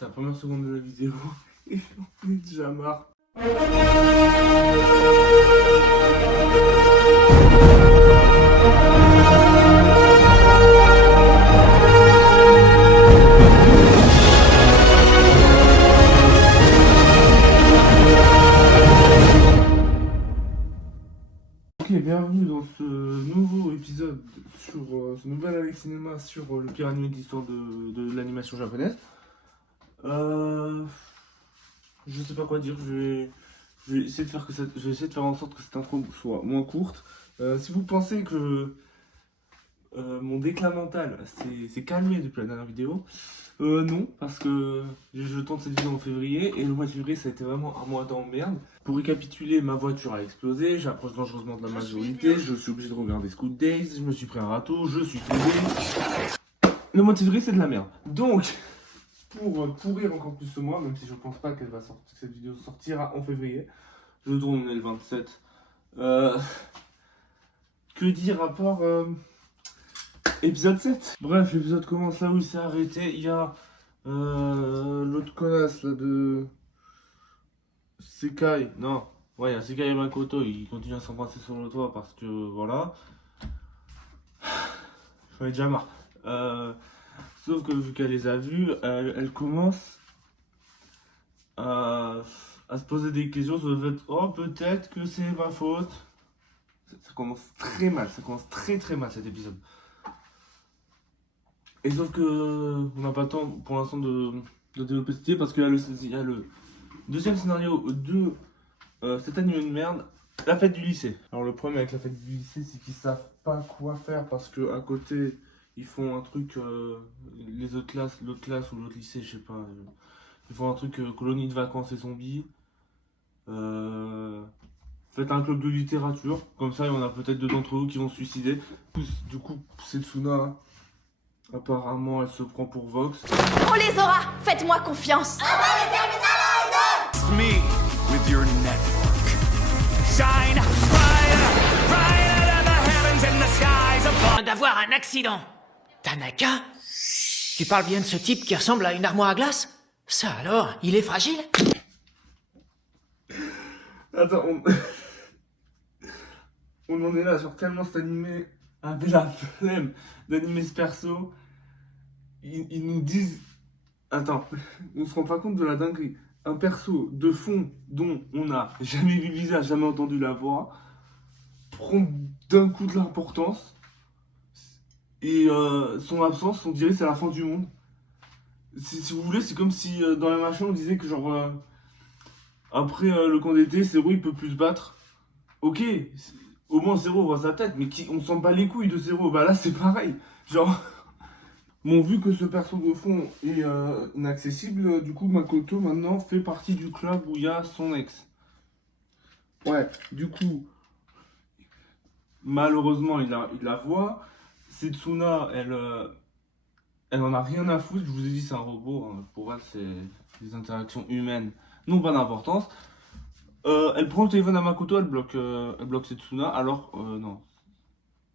C'est la première seconde de la vidéo et j'en ai déjà marre. Ok, bienvenue dans ce nouveau épisode sur ce nouvel Avec Cinéma sur le pire animé de l'histoire de l'animation japonaise. Je sais pas quoi dire, je vais essayer de faire je vais essayer de faire en sorte que cette intro soit moins courte. Si vous pensez que mon déclin mental s'est calmé depuis la dernière vidéo, non, parce que je tourne cette vidéo en février et le mois de février ça a été vraiment un mois d'emmerde. Pour récapituler, ma voiture a explosé, j'approche dangereusement de la majorité, je suis obligé de regarder Scoot Days, je me suis pris un râteau, je suis tombé. Le mois de février c'est de la merde. Donc, pour pourrir encore plus ce mois, même si je pense pas qu'elle va sortir, que cette vidéo sortira en février, je tourne, on est le 27. Que dire à part épisode 7. Bref, l'épisode commence là où il s'est arrêté. Il y a l'autre connasse là de Sekai. Non, ouais, il y a Sekai et Makoto. Ils continuent à s'embrasser sur le toit parce que voilà. J'en ai déjà marre. Sauf que vu qu'elle les a vus, elle commence à se poser des questions sur le fait, oh, peut-être que c'est ma faute. Ça commence très mal, ça commence très mal cet épisode. Et sauf que on n'a pas le temps pour l'instant de développer cette idée parce qu'il y a le deuxième scénario de cet animé de merde, la fête du lycée. Alors le problème avec la fête du lycée, c'est qu'ils savent pas quoi faire parce que à côté ils font un truc, les autres classes, l'autre classe ou l'autre lycée, je sais pas, ils font un truc colonie de vacances et zombies. Faites un club de littérature, comme ça il y en a peut-être deux d'entre vous qui vont se suicider. Du coup, Setsuna, apparemment elle se prend pour Vox. On les aura, faites-moi confiance. Me with your network. Shine brighter, brighter than the heavens and the skies above. D'avoir un accident. Tanaka? Tu parles bien de ce type qui ressemble à une armoire à glace? Ça alors, il est fragile? Attends, on en est là, genre tellement cet animé avait la flemme d'animer ce perso. Ils nous disent... Attends, on se rend pas compte de la dinguerie. Un perso de fond dont on n'a jamais vu le visage, jamais entendu la voix, prend d'un coup de l'importance. Et son absence, on dirait c'est la fin du monde. Si vous voulez, c'est comme si dans la machin on disait que genre... après le camp d'été, Zero il peut plus se battre. Ok, au moins Zero voit sa tête, mais on s'en bat les couilles de Zero. Bah là c'est pareil. Genre... Bon, vu que ce perso de fond est inaccessible, du coup Makoto maintenant fait partie du club où il y a son ex. Ouais, du coup, malheureusement il la voit. Setsuna, elle en a rien à foutre, je vous ai dit c'est un robot, hein. Pour elle c'est les interactions humaines n'ont pas d'importance. Elle prend le téléphone à Makoto, elle bloque Setsuna, alors non.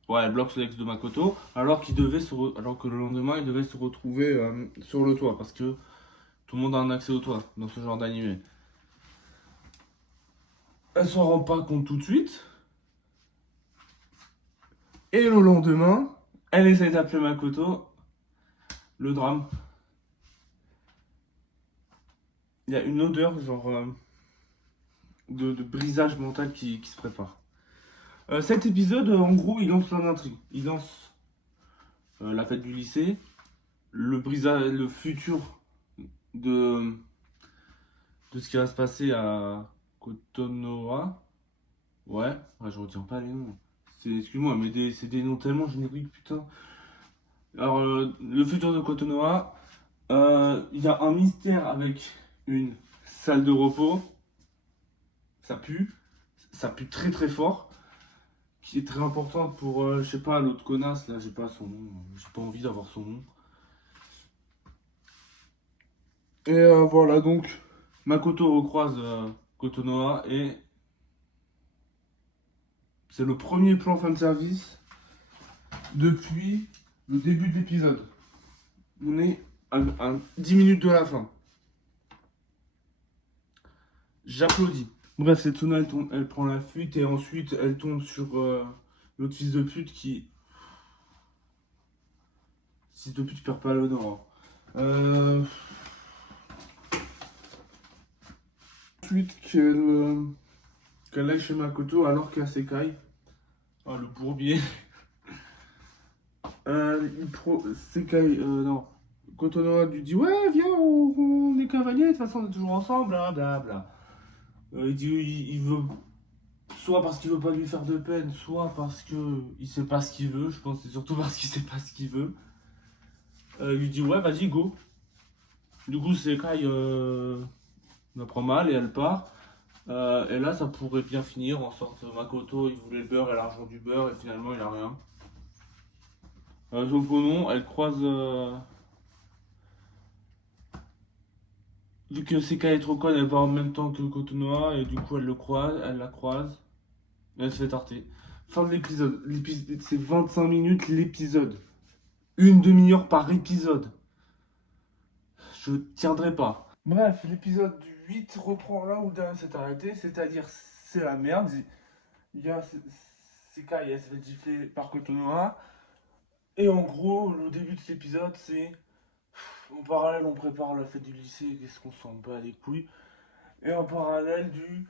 Ouais, elle bloque l'ex de Makoto, alors que le lendemain, il devait se retrouver sur le toit, parce que tout le monde a un accès au toit dans ce genre d'animé. Elle s'en rend pas compte tout de suite. Et le lendemain, elle essaie d'appeler Makoto. Le drame. Il y a une odeur, genre, de brisage mental qui se prépare. Cet épisode, en gros, il lance plein d'intrigues. Il lance la fête du lycée, le futur de ce qui va se passer à Kotonoha. Ouais, je retiens pas les noms. Excuse-moi, mais c'est des noms tellement génériques, putain. Alors, le futur de Kotonoha, il y a un mystère avec une salle de repos. Ça pue très fort. Qui est très importante pour, je sais pas, l'autre connasse, là, j'ai pas son nom, j'ai pas envie d'avoir son nom. Et voilà, donc, Makoto recroise Kotonoha et c'est le premier plan fanservice depuis le début de l'épisode. On est à 10 minutes de la fin. J'applaudis. Bref, Setsuna, elle prend la fuite et ensuite elle tombe sur l'autre fils de pute qui... Fils de pute perd pas l'honneur. Ensuite qu'elle aille chez Makoto alors qu'il y a Sekai. Ah, le bourbier. Sekai, non. Kotonoha lui dit ouais, viens, on est cavaliers, de toute façon on est toujours ensemble, blablabla. Il dit il veut, soit parce qu'il veut pas lui faire de peine, soit parce que il sait pas ce qu'il veut. Je pense que c'est surtout parce qu'il sait pas ce qu'il veut. Il lui dit ouais, vas-y, go. Du coup, Sekai la prend mal et elle part. Et là, ça pourrait bien finir en sorte Makoto, il voulait le beurre et l'argent du beurre, et finalement, il a rien. Sauf au nom, elle croise. Vu que Sekai est trop conne, elle va en même temps que Kotonoha, et du coup, elle la croise, et elle se fait tarter. Fin de l'épisode. C'est 25 minutes l'épisode. Une demi-heure par épisode. Je tiendrai pas. Bref, l'épisode du 8 reprend là où le dernier s'est arrêté, c'est-à-dire c'est la merde. Il y a Sekai, elle se fait gifler par Kotonoha. Et en gros, le début de cet épisode, c'est... En parallèle, on prépare la fête du lycée, qu'est-ce qu'on s'en bat les couilles. Et en parallèle, du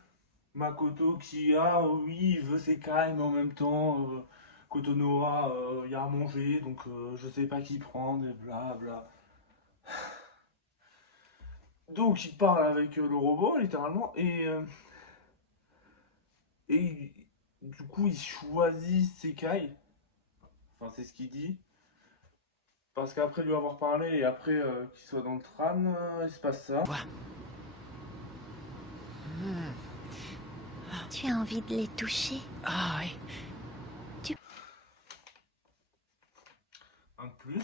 Makoto qui, oui, il veut Sekai, mais en même temps, Kotonoha, il y a à manger, donc je sais pas qui prendre, et blabla. Donc il parle avec le robot, littéralement, et du coup, il choisit Sekai. Enfin, c'est ce qu'il dit. Parce qu'après lui avoir parlé et après qu'il soit dans le tram, il se passe ça. Tu as envie de les toucher? Ah oui. Un de plus.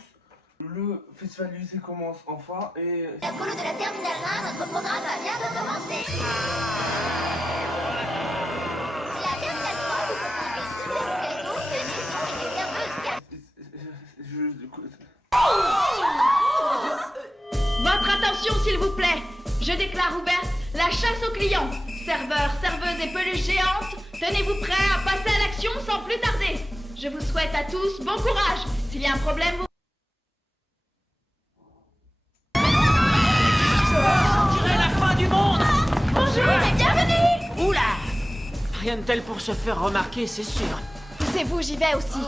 Le festival du lycée commence enfin et... La colo de la terminale 1, notre programme vient de commencer. La terminale 3 vous propose des super cadeaux, des maisons et des nerveuses. Votre attention s'il vous plaît. Je déclare ouverte la chasse aux clients. Serveurs, serveuses et peluches géantes, tenez-vous prêts à passer à l'action sans plus tarder. Je vous souhaite à tous bon courage. S'il y a un problème, vous... Dirait la fin du monde. Bonjour et bienvenue. Oula. Rien de tel pour se faire remarquer, c'est sûr. Poussez-vous, j'y vais aussi.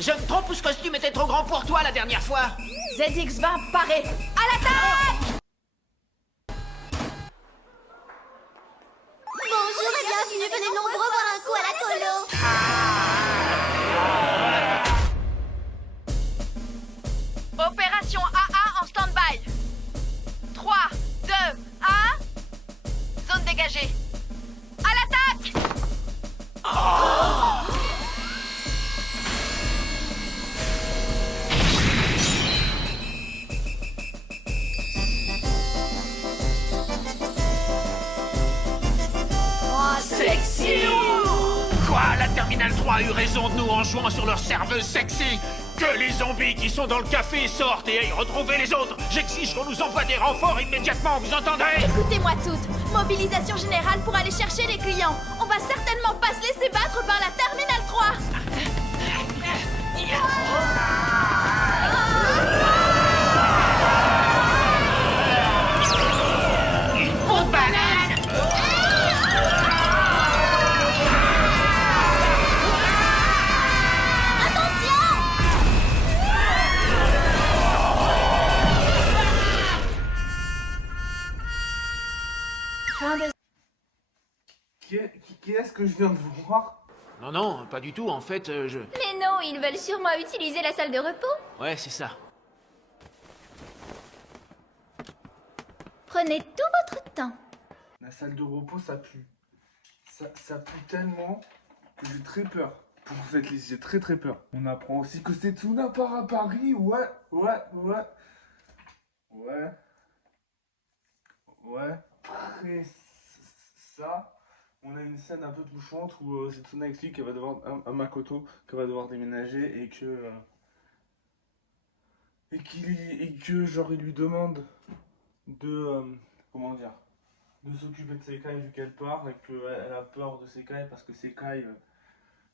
Je me trompe ou ce costume était trop grand pour toi la dernière fois? ZX20 paré. À l'attaque! Bonjour et bienvenue, venez nombreux boire un coup à la colo. Opération AA en stand-by. 3, 2, 1. Zone dégagée. À l'attaque! Sexy. Quoi? La Terminale 3 a eu raison de nous en jouant sur leur serveuse sexy? Que les zombies qui sont dans le café sortent et aillent retrouver les autres. J'exige qu'on nous envoie des renforts immédiatement, vous entendrez? Écoutez-moi toutes. Mobilisation générale pour aller chercher les clients. On va certainement pas se laisser battre par la terminale 3. Une bonne banane! Fin de... Qui est-ce que je viens de voir? Non, non, pas du tout. En fait, je... Mais non, ils veulent sûrement utiliser la salle de repos. Ouais, c'est ça. Prenez tout votre temps. La salle de repos, ça pue. Ça pue tellement que j'ai très peur. Pour cette liste, j'ai très peur. On apprend aussi que Setsuna part à Paris. Ouais. Après ça, on a une scène un peu touchante où Setsuna explique qu'elle va devoir, à Makoto, qu'elle va devoir déménager et que genre il lui demande de comment dire, de s'occuper de Sekai vu qu'elle part et qu'elle a peur de Sekai parce que Sekai,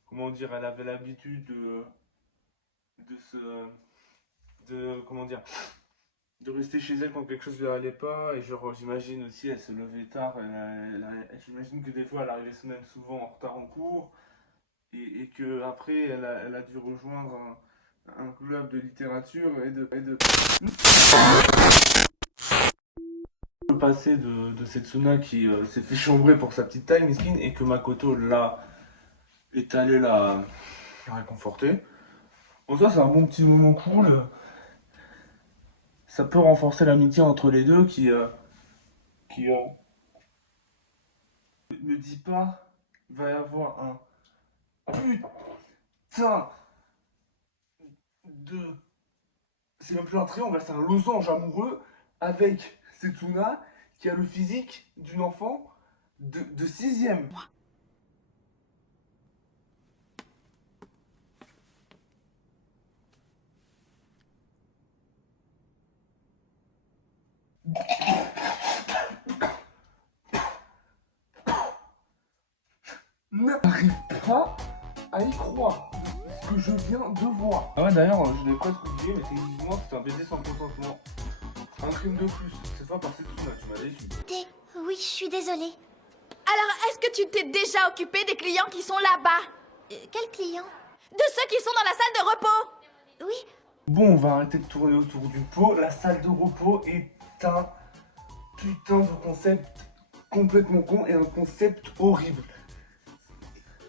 comment dire, elle avait l'habitude de se... comment dire, de rester chez elle quand quelque chose ne lui allait pas. Et genre, j'imagine aussi, elle se levait tard. J'imagine que des fois, elle arrivait même souvent en retard en cours. Et que après, elle a dû rejoindre un club de littérature et de... Le passé de Setsuna qui s'est fait chambrer pour sa petite taille, miskin, et que Makoto, là, est allé la réconforter. Bon, ça, c'est un bon petit moment cool. Ça peut renforcer l'amitié entre les deux qui ne dit pas il va y avoir un putain de... C'est même plus un triangle, c'est un losange amoureux avec Setsuna qui a le physique d'une enfant de 6ème. N'arrive pas à y croire ce que je viens de voir. Ah ouais, d'ailleurs, je n'avais pas trop oublié, mais techniquement c'était un baiser sans consentement. Un crime de plus, cette fois par Setsuna, tu m'as déçu. Oui, je suis désolée. Alors, est-ce que tu t'es déjà occupé des clients qui sont là-bas? Quel client? De ceux qui sont dans la salle de repos? Oui. Bon, on va arrêter de tourner autour du pot. La salle de repos est un putain de concept complètement con et un concept horrible.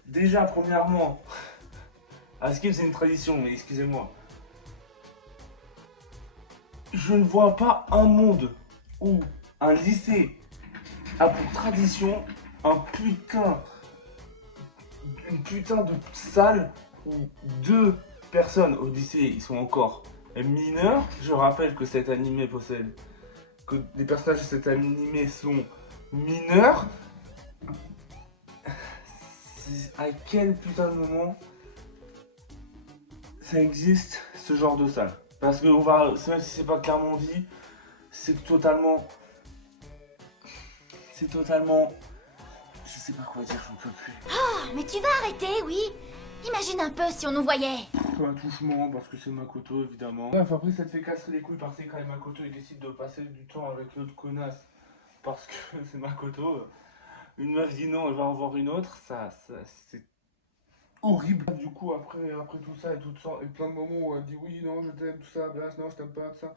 Déjà, premièrement, Askip c'est une tradition, mais excusez-moi. Je ne vois pas un monde où un lycée a pour tradition une putain de salle où 2 personnes au lycée, ils sont encore mineurs. Je rappelle que cet animé possède, que les personnages de cet animé sont mineurs. À quel putain de moment ça existe ce genre de salle? Parce que même si c'est pas clairement dit, c'est totalement, je sais pas quoi dire, j'en peux plus. Oh, mais tu vas arrêter, oui. Imagine un peu si on nous voyait. Un touchement parce que c'est Makoto évidemment. Bref, après ça te fait casser les couilles parce que quand Makoto il décide de passer du temps avec l'autre connasse parce que c'est Makoto. Une meuf dit non, elle va en voir une autre, ça c'est horrible. Du coup après tout ça et plein de moments où elle dit oui, non, je t'aime, tout ça, Blas, non, je t'aime pas, tout ça.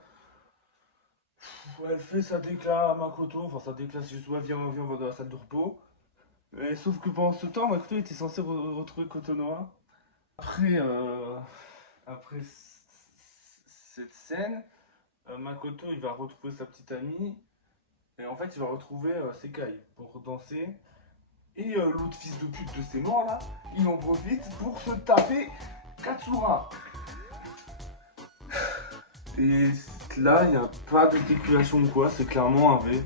Elle fait sa déclat à Makoto, enfin sa déclat c'est juste ouais, viens, on va dans la salle de repos. Et sauf que pendant ce temps, Makoto était censé retrouver Kotonoha. Après cette scène, Makoto il va retrouver sa petite amie. Et en fait il va retrouver Sekai pour danser. Et l'autre fils de pute de ces morts là, il en profite pour se taper Katsura. Et là, il n'y a pas de spéculation ou quoi, c'est clairement un V.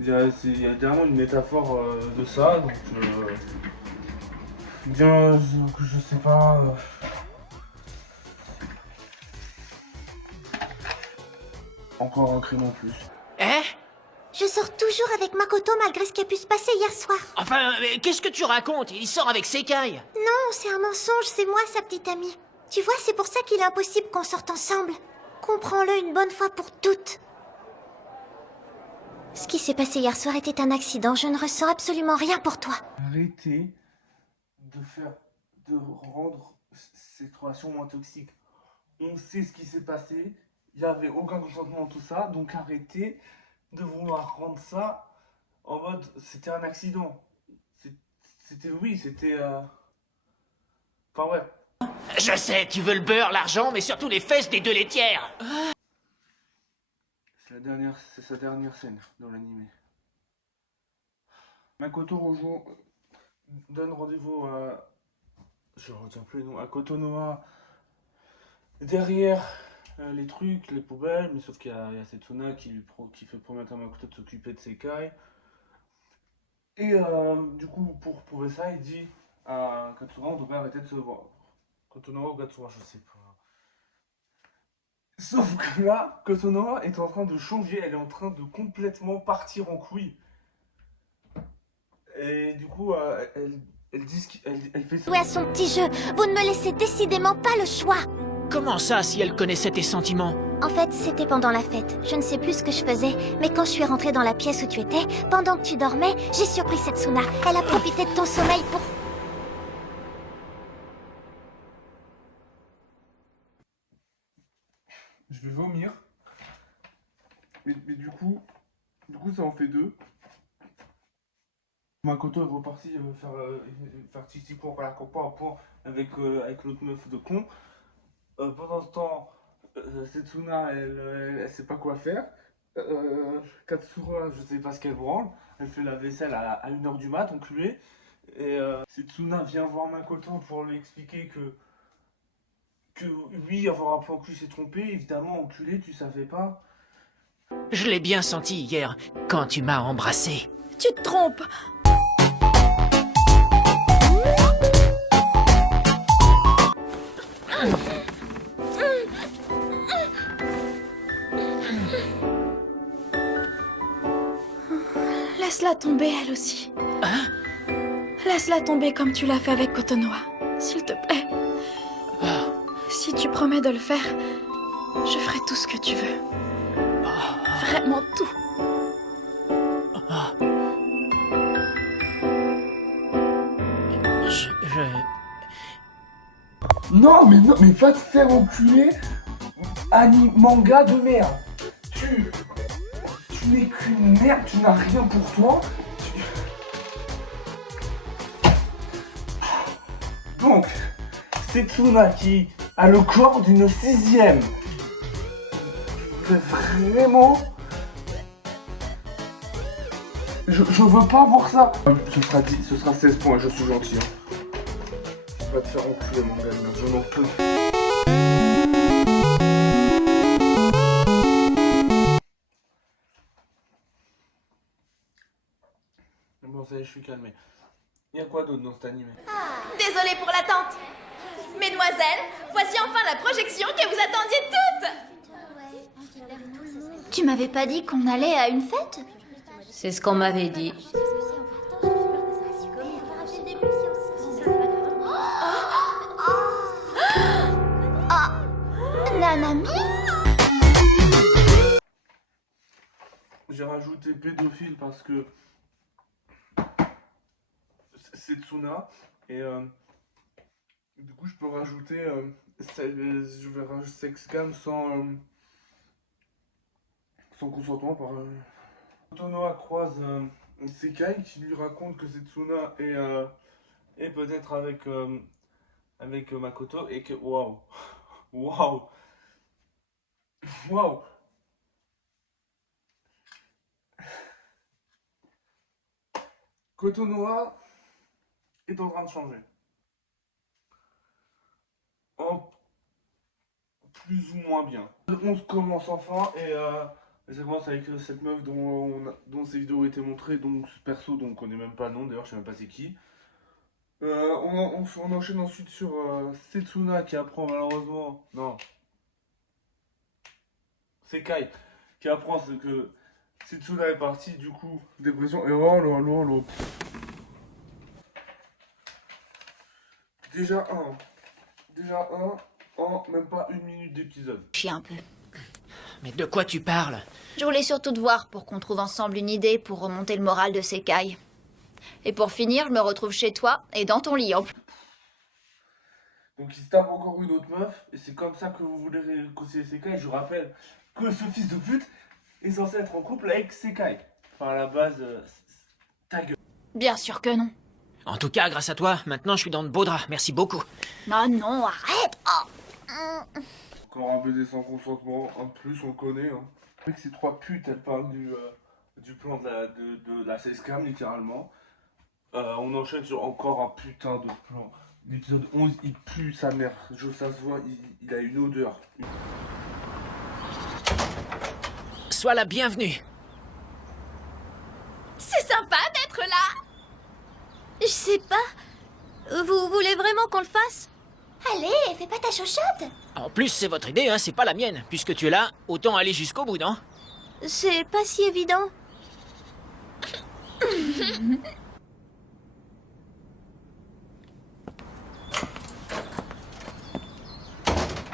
Il y a clairement une métaphore de ça, donc bien, je sais pas. Encore un crime en plus. Hein? Je sors toujours avec Makoto malgré ce qui a pu se passer hier soir. Enfin, mais qu'est-ce que tu racontes? Il sort avec Sekai. Non, c'est un mensonge, c'est moi sa petite amie. Tu vois, c'est pour ça qu'il est impossible qu'on sorte ensemble. Comprends-le une bonne fois pour toutes. Ce qui s'est passé hier soir était un accident, je ne ressens absolument rien pour toi. Arrêtez de rendre cette relation moins toxique. On sait ce qui s'est passé, il n'y avait aucun consentement dans tout ça, donc arrêtez de vouloir rendre ça en mode c'était un accident. C'était Enfin bref. Je sais, tu veux le beurre, l'argent, mais surtout les fesses des 2 laitières. C'est sa dernière scène dans l'animé. Makoto donne rendez-vous à... Je ne retiens plus le nom, à Kotonoha. Derrière les trucs, les poubelles, mais sauf qu'il y a Setsuna qui fait promettre à Makoto de s'occuper de Sekai. Et du coup, pour prouver ça, il dit à Katsura, on devrait arrêter de se voir. Kotonoha ou Katsura, je sais pas. Sauf que là, Kotonoha est en train de changer, elle est en train de complètement partir en couille. Et du coup, elle dit elle fait ça. Jouer à son petit jeu, vous ne me laissez décidément pas le choix. Comment ça, si elle connaissait tes sentiments? En fait, c'était pendant la fête. Je ne sais plus ce que je faisais, mais quand je suis rentrée dans la pièce où tu étais, pendant que tu dormais, j'ai surpris Setsuna. Elle a profité de ton sommeil pour... Je vais vomir. Mais du coup, ça en fait 2. Makoto est reparti faire titi pour la copa avec l'autre meuf de con. Pendant ce temps, Setsuna, elle sait pas quoi faire. Katsura, je sais pas ce qu'elle branle. Elle fait la vaisselle à 1h du mat, enculé. Et Setsuna vient voir Makoto pour lui expliquer que lui, avoir un peu en cul, s'est trompé. Évidemment, enculé, tu savais pas. Je l'ai bien senti hier, quand tu m'as embrassé. Tu te trompes. Laisse-la tomber, elle aussi. Hein? Laisse-la tomber comme tu l'as fait avec Kotonoha, s'il te plaît. Si tu promets de le faire, je ferai tout ce que tu veux. Vraiment tout. Non, mais va te faire enculer. Manga de merde. Tu n'es qu'une merde, tu n'as rien pour toi. Donc, Setsuna qui a le corps d'une 6ème. Vraiment. Je veux pas voir ça. Ce sera 16 points, je suis gentil. Va te faire enculer, mon gars, je n'en peux. Bon, ça y est, je suis calmé. Il y a quoi d'autre dans cet animé? Désolée pour l'attente. Mesdemoiselles, voici enfin la projection que vous attendiez toutes. Tu m'avais pas dit qu'on allait à une fête? C'est ce qu'on m'avait dit. Nanami? J'ai rajouté pédophile parce que Setsuna et du coup je peux rajouter je vais rajouter sexcam sans consentement par Kotonoha croise Sekai qui lui raconte que Setsuna est peut-être avec Makoto et que waouh Kotonoha est en train de changer. En plus ou moins bien. On commence enfin et ça commence avec cette meuf dont ces vidéos ont été montrées, donc ce perso dont on connaît même pas le nom, d'ailleurs je sais même pas c'est qui. On enchaîne ensuite sur Setsuna qui apprend malheureusement... Non. Sekai qui apprend que Setsuna est partie, du coup, dépression, et oh là. Déjà un en même pas 1 minute d'épisode. Chie un peu. Mais de quoi tu parles? Je voulais surtout te voir pour qu'on trouve ensemble une idée pour remonter le moral de Sekai. Et pour finir, je me retrouve chez toi et dans ton lit en plus. Donc il se tape encore une autre meuf, et c'est comme ça que vous voulez réconcilier Sekai. Je rappelle que ce fils de pute est censé être en couple avec Sekai. Enfin à la base, ta gueule. Bien sûr que non. En tout cas, grâce à toi, maintenant je suis dans de beaux draps. Merci beaucoup. Non, non, arrête. Oh. Encore un baiser sans consentement, un de plus on le connaît. Hein. Avec ces 3 putes, elles parlent du plan de la sescam littéralement. On enchaîne sur encore un putain de plan. L'épisode 11, il pue sa mère. Ça se voit, il a une odeur. Sois la bienvenue. C'est sympa d'être là. Je sais pas. Vous voulez vraiment qu'on le fasse? Allez, fais pas ta chochotte. En plus, c'est votre idée, hein, c'est pas la mienne. Puisque tu es là, autant aller jusqu'au bout, non? C'est pas si évident.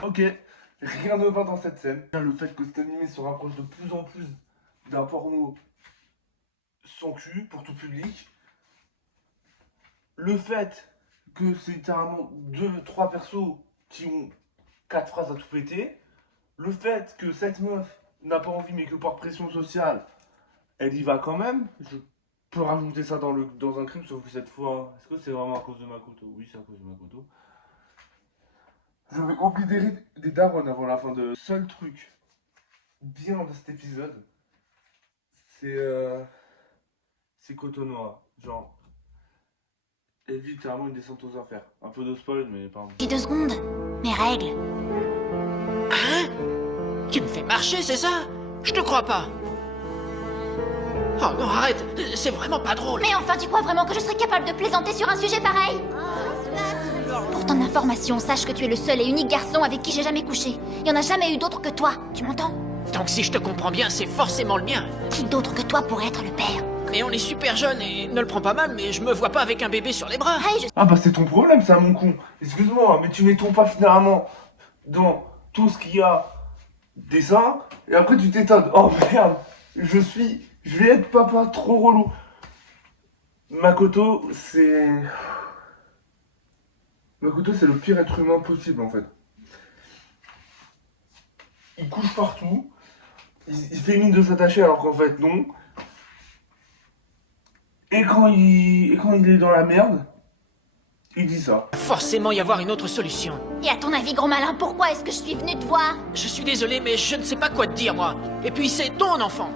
Ok, rien ne va dans cette scène. Le fait que cet animé se rapproche de plus en plus d'un porno sans cul pour tout public. Le fait que c'est littéralement 2-3 persos qui ont 4 phrases à tout péter. Le fait que cette meuf n'a pas envie mais que par pression sociale, elle y va quand même. Je peux rajouter ça dans un crime, sauf que cette fois, est-ce que c'est vraiment à cause de Makoto? Oui, c'est à cause de Makoto. Je vais oublier des darons avant la fin de... Seul truc bien de cet épisode, c'est Kotonoha. Genre, elle vit littéralement une descente aux enfers. Un peu de spoil, mais pardon. Dis 2 secondes. Mes règles. Hein? Tu me fais marcher, c'est ça? Je te crois pas. Oh non, arrête, c'est vraiment pas drôle. Mais enfin, tu crois vraiment que je serais capable de plaisanter sur un sujet pareil? Pour ton information, sache que tu es le seul et unique garçon avec qui j'ai jamais couché. Il y en a jamais eu d'autre que toi, tu m'entends? Donc si je te comprends bien, c'est forcément le mien. Qui d'autre que toi pourrait être le père? Mais on est super jeunes et ne le prends pas mal, mais je me vois pas avec un bébé sur les bras. Hey, Ah bah c'est ton problème ça mon con. Excuse-moi, mais tu mets ton pas finalement dans tout ce qu'il y a des seins, et après tu t'étonnes. Oh merde, je vais être papa trop relou. Makoto, Makoto, c'est le pire être humain possible en fait. Il couche partout, il fait mine de s'attacher alors qu'en fait non. Et quand il est dans la merde, il dit ça. Forcément y avoir une autre solution. et à ton avis, gros malin, pourquoi est-ce que je suis venue te voir? Je suis désolé, mais je ne sais pas quoi te dire, moi. Et puis c'est ton enfant.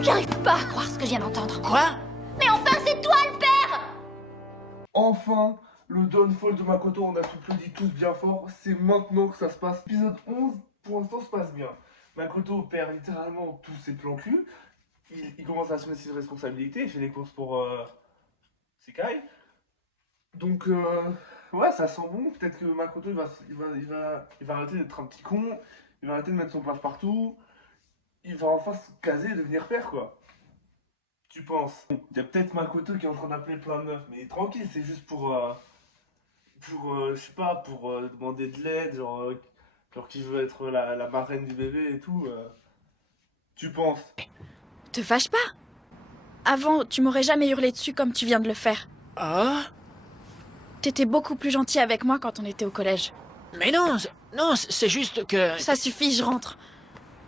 J'arrive pas à croire ce que je viens d'entendre. Quoi? Mais enfin, c'est toi le père! Enfin, le downfall de Makoto, on a tout dit tous bien fort, c'est maintenant que ça se passe. Épisode 11, pour l'instant, se passe bien. Makoto perd littéralement tous ses plans cul. Il commence à assumer ses responsabilités, il fait les courses pour Sekai. Donc, ouais, ça sent bon. Peut-être que Makoto, il va arrêter d'être un petit con, il va arrêter de mettre son paf partout, il va enfin se caser et devenir père, quoi. Tu penses? Il y a peut-être Makoto qui est en train d'appeler plein de meufs, mais tranquille, c'est juste je sais pas, pour demander de l'aide, genre qui veut être la marraine du bébé et tout. Tu penses? Te fâche pas. Avant, tu m'aurais jamais hurlé dessus comme tu viens de le faire. Ah? T'étais beaucoup plus gentil avec moi quand on était au collège. Mais non, non, c'est juste que... Ça suffit, je rentre.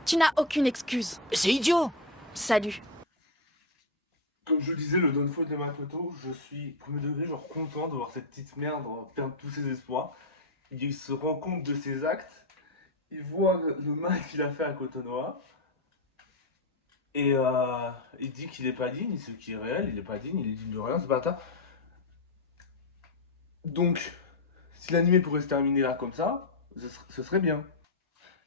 Tu n'as aucune excuse. C'est idiot. Salut. Comme je disais, le downfall de Makoto, je suis premier degré, genre content de voir cette petite merde perdre tous ses espoirs. Il se rend compte de ses actes, il voit le mal qu'il a fait à Kotonoha, et il dit qu'il est pas digne, ce qui est réel, il est pas digne, il est digne de rien, ce bâtard. Donc, si l'anime pourrait se terminer là comme ça, ce serait bien.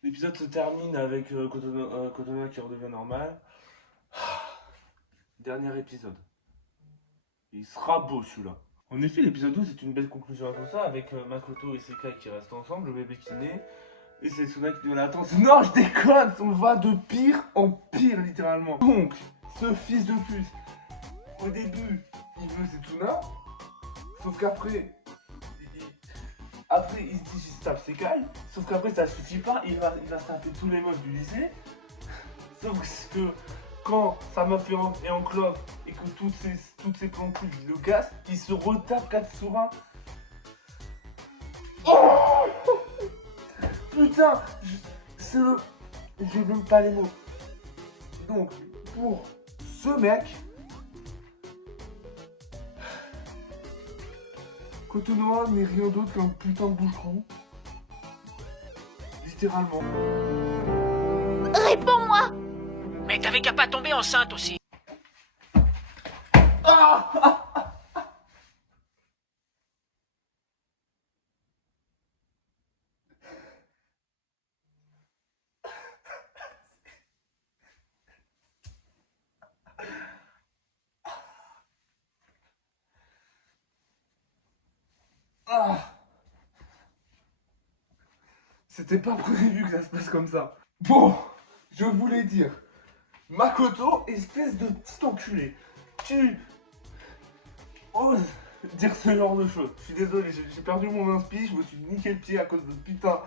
L'épisode se termine avec Kotonoha qui redevient normal. Dernier épisode. Il sera beau celui-là. En effet, l'épisode 12 est une belle conclusion à tout ça, avec Makoto et Sekai qui restent ensemble, le bébé qui naît, et c'est Suna qui devient latence. Non, je déconne, on va de pire en pire, littéralement. Donc, ce fils de pute, au début, il veut Setsuna, sauf qu'après, il se dit qu'il se tape Sekai, sauf qu'après ça suffit pas, il va se taper tous les meufs du lycée, sauf que quand sa meuf est en club et que toutes ses plans cul le cassent, il se retape Katsura. Oh putain, j'ai même pas les mots. Donc, pour ce mec, Kotonoha n'est rien d'autre qu'un putain de boucheron. Littéralement. Réponds-moi! Mais t'avais qu'à pas tomber enceinte aussi. Ah Ah C'était pas prévu que ça se passe comme ça. Bon, je voulais dire, Makoto, espèce de petit enculé, tu oses dire ce genre de choses. Je suis désolé, j'ai perdu mon inspi, je me suis niqué le pied à cause de putain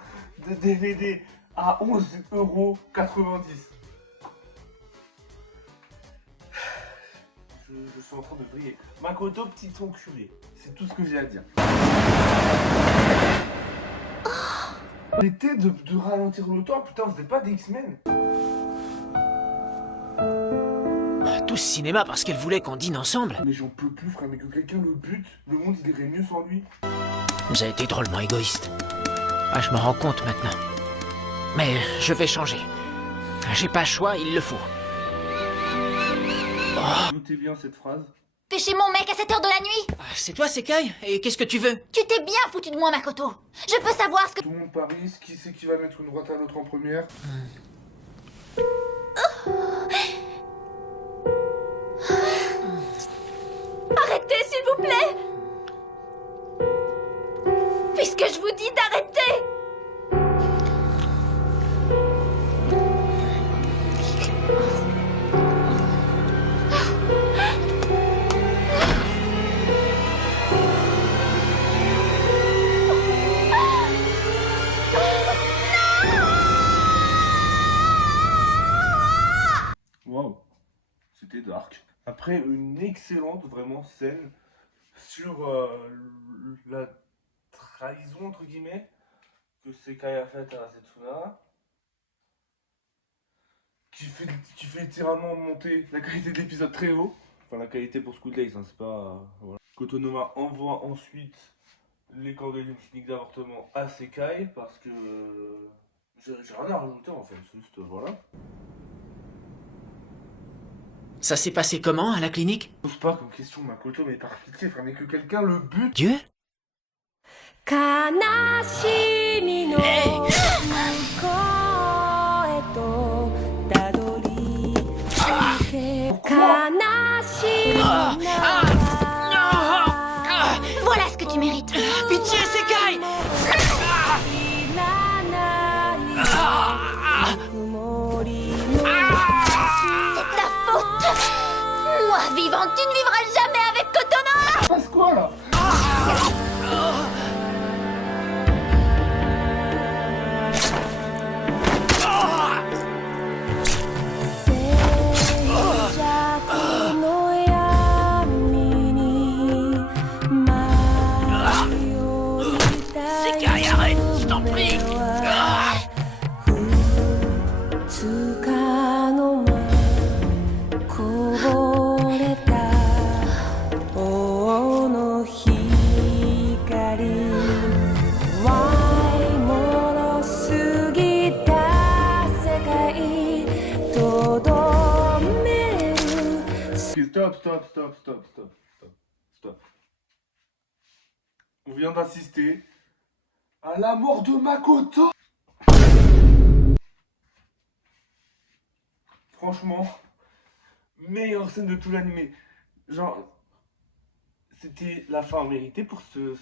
de DVD à 11,90 €. Je suis en train de briller. Makoto, petit enculé. C'est tout ce que j'ai à dire. Arrêtez de ralentir le temps, putain, vous n'êtes pas des X-Men. Tout ce cinéma parce qu'elle voulait qu'on dîne ensemble. Mais j'en peux plus, frère, mais que quelqu'un le bute, le monde il irait mieux sans lui. Vous avez été drôlement égoïste. Ah, je me rends compte maintenant. Mais je vais changer. J'ai pas le choix, il le faut. Notez bien cette phrase. T'es chez mon mec à cette heure de la nuit? Ah, c'est toi, Sekai? Et qu'est-ce que tu veux? Tu t'es bien foutu de moi, Makoto. Je peux savoir ce que... Tout le monde parie, qui c'est qui va mettre une droite à l'autre en première? Arrêtez, s'il vous plaît! Puisque je vous dis d'arrêter! Waouh, c'était dark. Après une excellente vraiment scène sur la trahison entre guillemets que Sekai a faite à Setsuna, qui fait littéralement monter la qualité de l'épisode très haut. Enfin la qualité pour School Days, hein, c'est pas voilà. Kotonoma envoie ensuite les coordonnées d'une clinique d'avortement à Sekai parce que j'ai rien à rajouter en fait, c'est juste voilà. Ça s'est passé comment à la clinique? Pose pas comme question Makoto, mais par pitié frère, mais que quelqu'un le bute. Dieu? Voilà ce que tu mérites. Pitié, Sekai! C'est ta faute. Moi, vivante, tu ne vivras jamais avec Kotonoha. Passe quoi là? Sekai, arrête, je t'en prie! Stop. On vient d'assister à la mort de Makoto. Franchement, meilleure scène de tout l'animé. Genre, c'était la fin méritée pour ce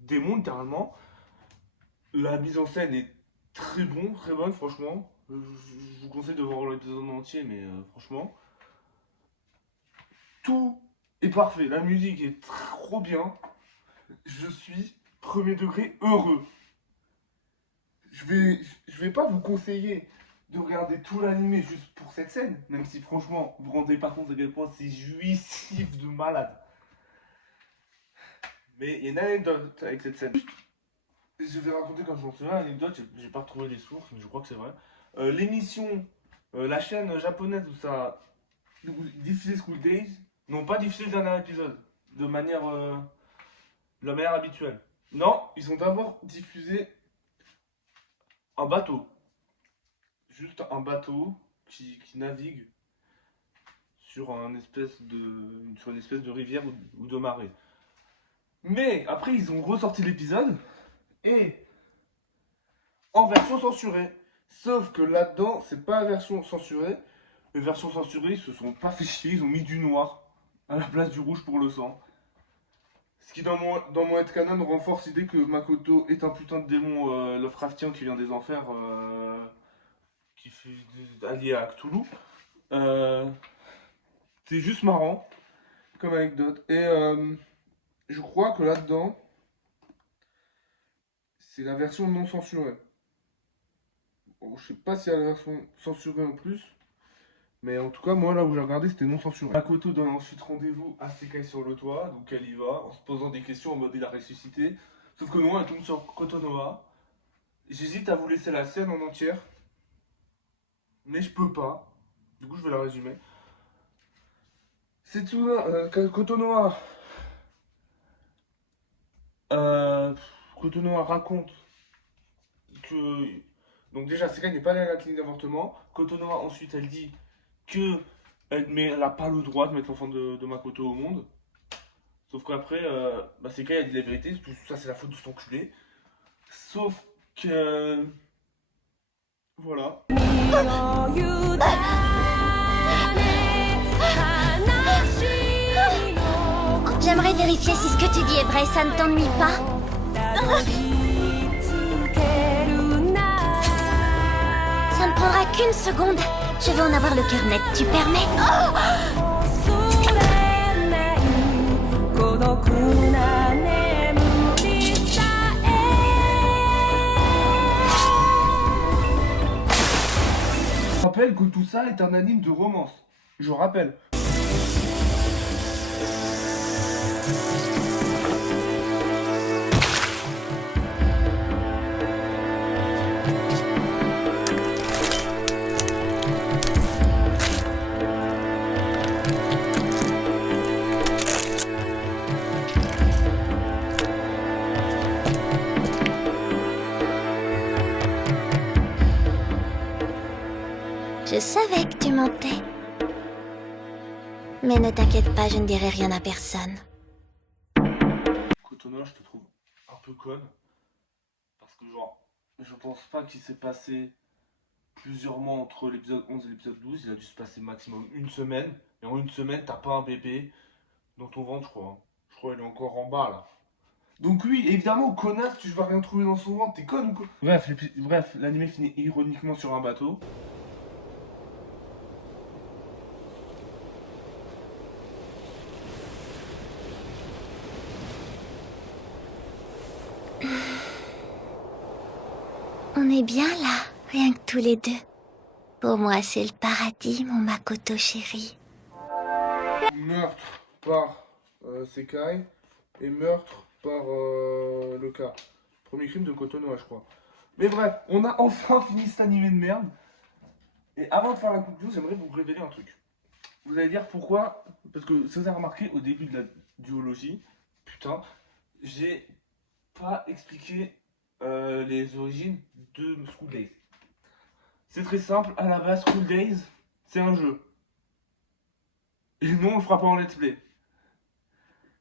démon littéralement. La mise en scène est très bonne franchement. Je vous conseille de voir l'épisode en entier, mais franchement. Tout est parfait, la musique est trop bien. Je suis premier degré heureux. Je vais pas vous conseiller de regarder tout l'animé juste pour cette scène, même si franchement, vous vous rendez pas compte à quel point c'est jouissif de malade. Mais il y a une anecdote avec cette scène. Je vais raconter quand je m'en souviens l'anecdote, j'ai pas retrouvé les sources, mais je crois que c'est vrai. L'émission, la chaîne japonaise où ça diffusait School Days, n'ont pas diffusé le dernier épisode de la manière habituelle. Non, ils ont d'abord diffusé un bateau. Juste un bateau qui navigue sur une espèce de rivière ou de marée. Mais après, ils ont ressorti l'épisode et en version censurée. Sauf que là-dedans, c'est pas la version censurée. Les versions censurées, ils se sont pas fait chier, ils ont mis du noir à la place du rouge pour le sang. Ce qui dans mon headcanon renforce l'idée que Makoto est un putain de démon Lovecraftien qui vient des enfers, qui fait allié à Cthulhu. C'est juste marrant comme anecdote. Et je crois que là-dedans, c'est la version non censurée. Bon, je sais pas s'il y a la version censurée en plus. Mais en tout cas, moi, là où j'ai regardé, c'était non censuré. Makoto donne ensuite rendez-vous à Sekai sur le toit, donc elle y va, en se posant des questions en mode il a ressuscité. Sauf que non, elle tombe sur Kotonoha. J'hésite à vous laisser la scène en entière, mais je peux pas. Du coup, je vais la résumer. Kotonoha. Kotonoha raconte que. Donc, déjà, Sekai n'est pas allé à la clinique d'avortement. Kotonoha, ensuite, elle dit que elle n'a pas le droit de mettre l'enfant de Makoto au monde. Sauf qu'après, Sekai a dit la vérité, tout ça c'est la faute de cet enculé. Sauf que... Voilà. J'aimerais vérifier si ce que tu dis est vrai, ça ne t'ennuie pas? Ça ne prendra qu'une seconde. Je veux en avoir le cœur net, tu permets? Je rappelle que tout ça est un anime de romance. Je rappelle. Je savais que tu mentais. Mais ne t'inquiète pas, je ne dirai rien à personne. Kotonoha, je te trouve un peu conne. Parce que genre, je pense pas qu'il s'est passé plusieurs mois entre l'épisode 11 et l'épisode 12. Il a dû se passer maximum une semaine. Et en une semaine, t'as pas un bébé dans ton ventre, je crois. Je crois qu'il est encore en bas, là. Donc oui, évidemment, connasse, tu vas rien trouver dans son ventre, t'es conne ou quoi? Bref, l'anime finit ironiquement sur un bateau. On est bien là, rien que tous les deux. Pour moi, c'est le paradis, mon Makoto chéri. Meurtre par Sekai et meurtre par le cas. Premier crime de Kotonoha, je crois. Mais bref, on a enfin fini cet animé de merde. Et avant de faire la conclusion, j'aimerais vous révéler un truc. Vous allez dire pourquoi? Parce que si vous avez remarqué au début de la duologie, putain, j'ai pas expliqué les origines de School Days. C'est très simple, à la base, School Days, c'est un jeu. Et non, on le fera pas en let's play.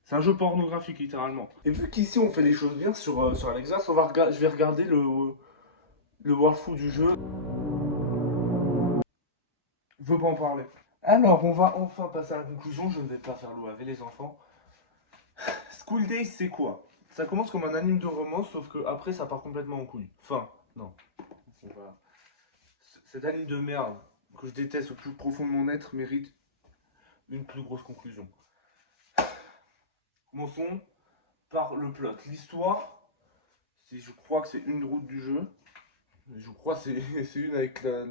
C'est un jeu pornographique, littéralement. Et vu qu'ici, on fait les choses bien sur Alexa, je vais regarder le walkthrough du jeu. Je veux pas en parler. Alors, on va enfin passer à la conclusion. Je ne vais pas faire l'OAV, les enfants. School Days, c'est quoi? Ça commence comme un anime de romance, sauf que après ça part complètement en couille. Enfin, non. Voilà. Cet anime de merde que je déteste au plus profond de mon être mérite une plus grosse conclusion. Commençons par le plot. L'histoire, je crois que c'est une route du jeu. Je crois que c'est une avec la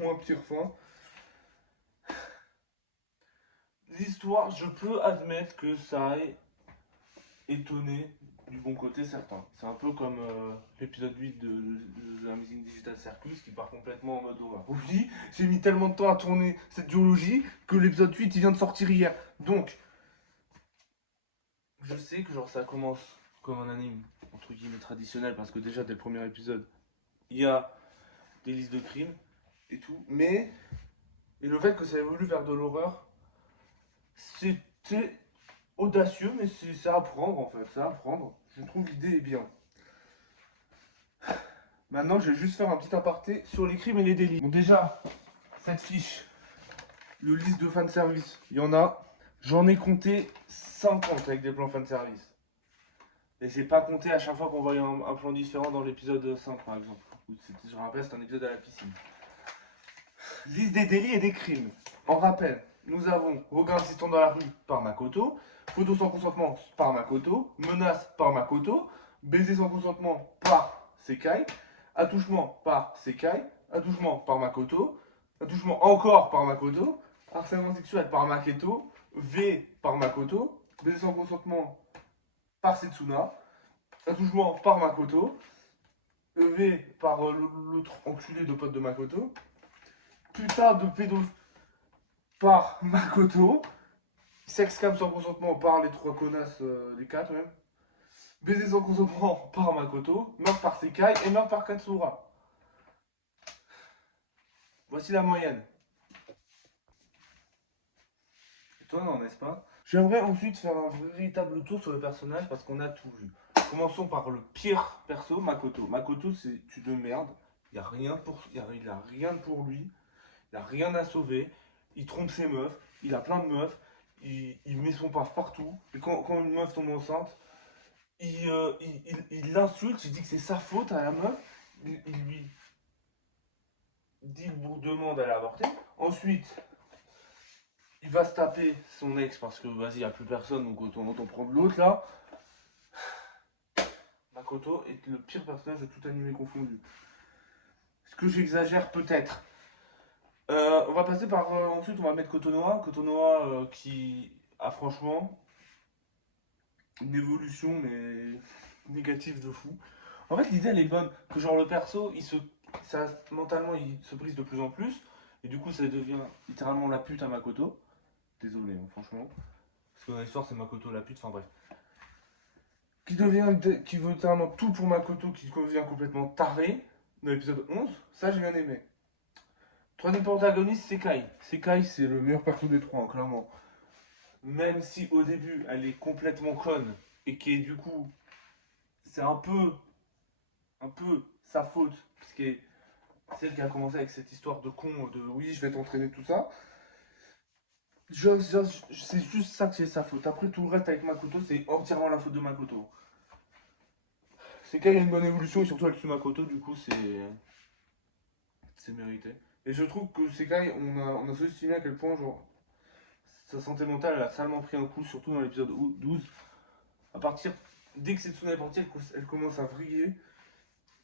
moins pire fin. L'histoire, je peux admettre que ça ait étonné du bon côté certains. C'est un peu comme l'épisode 8 de The Amazing Digital Circus qui part complètement en mode horreur. Oui, j'ai mis tellement de temps à tourner cette duologie que l'épisode 8 il vient de sortir hier. Donc, je sais que genre ça commence comme un anime entre guillemets traditionnel parce que déjà dès le premier épisode il y a des listes de crimes et tout. Mais, et le fait que ça évolue vers de l'horreur, c'était audacieux, mais c'est à apprendre en fait, c'est à apprendre. Je trouve l'idée est bien. Maintenant, je vais juste faire un petit aparté sur les crimes et les délits. Bon, déjà, cette fiche, le liste de fanservice, il y en a. J'en ai compté 50 avec des plans fanservice. Et j'ai pas compté à chaque fois qu'on voyait un plan différent dans l'épisode 5 par exemple. Je rappelle, c'est un épisode à la piscine. Liste des délits et des crimes. En rappel, nous avons regard insistant dans la rue par Makoto, photo sans consentement par Makoto, menace par Makoto, baiser sans consentement par Sekai, attouchement par Sekai, attouchement par Makoto, attouchement encore par Makoto, harcèlement sexuel par Maketo, V par Makoto, baiser sans consentement par Setsuna, attouchement par Makoto, EV par l'autre enculé de pote de Makoto, putain de pédo par Makoto, sex cam sans consentement par les trois connasses, les quatre même, baiser sans consentement par Makoto, meurtre par Sekai et meurtre par Katsura. Voici la moyenne. Étonnant, n'est-ce pas? J'aimerais ensuite faire un véritable tour sur le personnage parce qu'on a tout vu. Commençons par le pire perso, Makoto. Makoto, c'est tu de merde. Il a rien pour lui. Il a rien à sauver. Il trompe ses meufs. Il a plein de meufs. Il met son paf partout. Et quand une meuf tombe enceinte, il l'insulte. Il dit que c'est sa faute à la meuf. Il lui dit qu'il vous demande d'aller avorter. Ensuite, il va se taper son ex parce que vas-y, il n'y a plus personne. Donc autant prendre l'autre là. Makoto est le pire personnage de tout anime confondu. Est-ce que j'exagère? Peut-être. On va passer par... ensuite, on va mettre Kotonoha. Kotonoha qui a franchement une évolution, mais négative de fou. En fait, l'idée, elle est bonne. Que genre le perso, mentalement, il se brise de plus en plus. Et du coup, ça devient littéralement la pute à Makoto. Désolé, hein, franchement. Parce que dans l'histoire, c'est Makoto la pute. Enfin bref. Qui veut littéralement tout pour Makoto, qui devient complètement taré, dans l'épisode 11, ça j'ai bien aimé. Troisième protagoniste, Sekai. Sekai, c'est le meilleur perso des trois, hein, clairement. Même si au début, elle est complètement conne, et qui est du coup, c'est un peu sa faute, parce que c'est elle qui a commencé avec cette histoire de con, de oui, je vais t'entraîner, tout ça. C'est juste ça qui est sa faute. Après, tout le reste avec Makoto, c'est entièrement la faute de Makoto. Sekai a une bonne évolution et surtout avec Makoto, du coup, c'est mérité. Et je trouve que Sekai, on a sous-estimé à quel point, genre, sa santé mentale, elle a salement pris un coup, surtout dans l'épisode 12. Dès que Setsuna est partie, elle commence à vriller.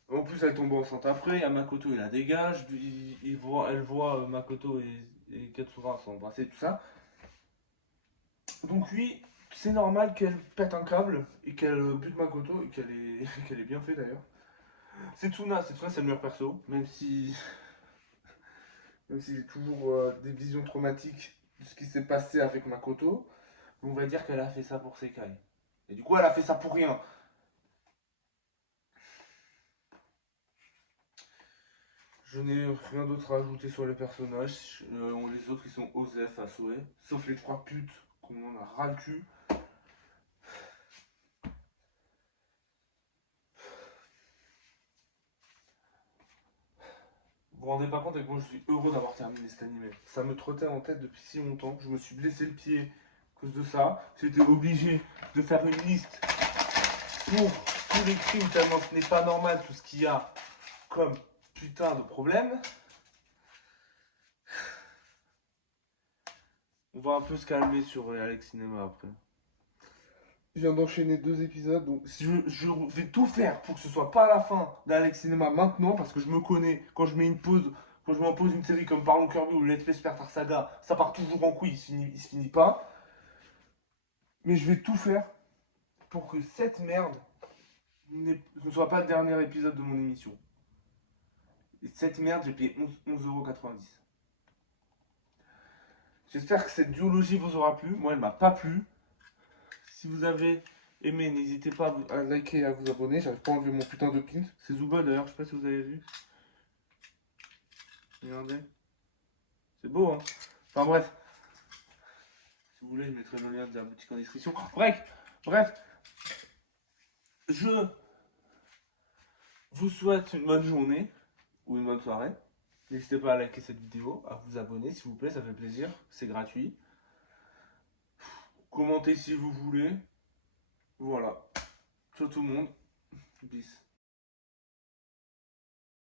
En plus, elle tombe enceinte après, il y a Makoto, il la dégage, elle voit Makoto et Katsura s'embrasser, tout ça. Donc oui, c'est normal qu'elle pète un câble et qu'elle bute Makoto et qu'elle est bien fait d'ailleurs. Setsuna c'est le meilleur perso, même si j'ai toujours des visions traumatiques de ce qui s'est passé avec Makoto. On va dire qu'elle a fait ça pour Sekai. Et du coup, elle a fait ça pour rien. Je n'ai rien d'autre à ajouter sur les personnages. Les autres, ils sont Osef à souhait. Sauf les trois putes qu'on en a ras le cul. Vous vous rendez pas compte à quel point je suis heureux d'avoir terminé cet animé. Ça me trottait en tête depuis si longtemps. Je me suis blessé le pied à cause de ça. J'étais obligé de faire une liste pour tous les crimes tellement ce n'est pas normal tout ce qu'il y a comme putain de problème. On va un peu se calmer sur Alex Cinéma après. Je viens d'enchaîner 2 épisodes, donc je vais tout faire pour que ce soit pas la fin d'Alex Cinéma maintenant, parce que je me connais, quand je mets une pause, quand je mets en pause une série comme Parlons Kirby ou Let's Play Super Star Saga, ça part toujours en couille, il se finit pas. Mais je vais tout faire pour que cette merde ne soit pas le dernier épisode de mon émission. Et cette merde, j'ai payé 11,90 €. J'espère que cette duologie vous aura plu. Moi, elle m'a pas plu. Si vous avez aimé, n'hésitez pas à liker et à vous abonner. J'arrive pas à enlever mon putain de pin. C'est Zuba d'ailleurs, je sais pas si vous avez vu. Regardez. C'est beau, hein. Enfin bref. Si vous voulez, je mettrai le lien de la boutique en description. Bref. Je vous souhaite une bonne journée ou une bonne soirée. N'hésitez pas à liker cette vidéo, à vous abonner s'il vous plaît, ça fait plaisir, c'est gratuit. Commentez si vous voulez. Voilà. Ciao. Ciao tout le monde. Bis.